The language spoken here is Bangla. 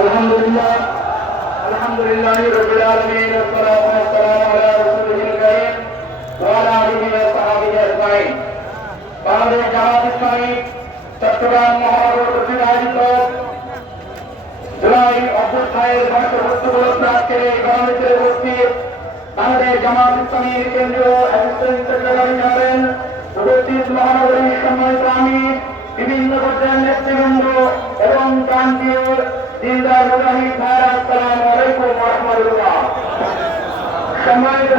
আলহামদুলিল্লাহ আলহামদুলিল্লাহ রাব্বিল আলামিন ওয়াসসালাতু ওয়াসসালামু আলা রাসূলিল কারীম ওয়া আলা আলিহি ওয়া সাহবিহি আজমাইন। বাংলাদেশ জামাত ইসলামী চট্টগ্রাম মহানগর কর্তৃক আয়োজিত জুলাই অভ্যুত্থানের বর্ষপূর্তি উপলক্ষে আজকের এই গণমিছিলে উপস্থিত বাংলাদেশ জামাত ইসলামীর কেন্দ্রীয় অ্যাসিস্ট্যান্ট সেক্রেটারি জেনারেল, উপস্থিত মহানগরীর সম্মানিত আমির, বিভিন্ন পর্যায়ের নেতৃবৃন্দ এবং প্রান্তীয় দিনদার মুজাহিদ ভাইরা, আসসালামু আলাইকুম ওয়া রাহমাতুল্লাহ। সম্মানিত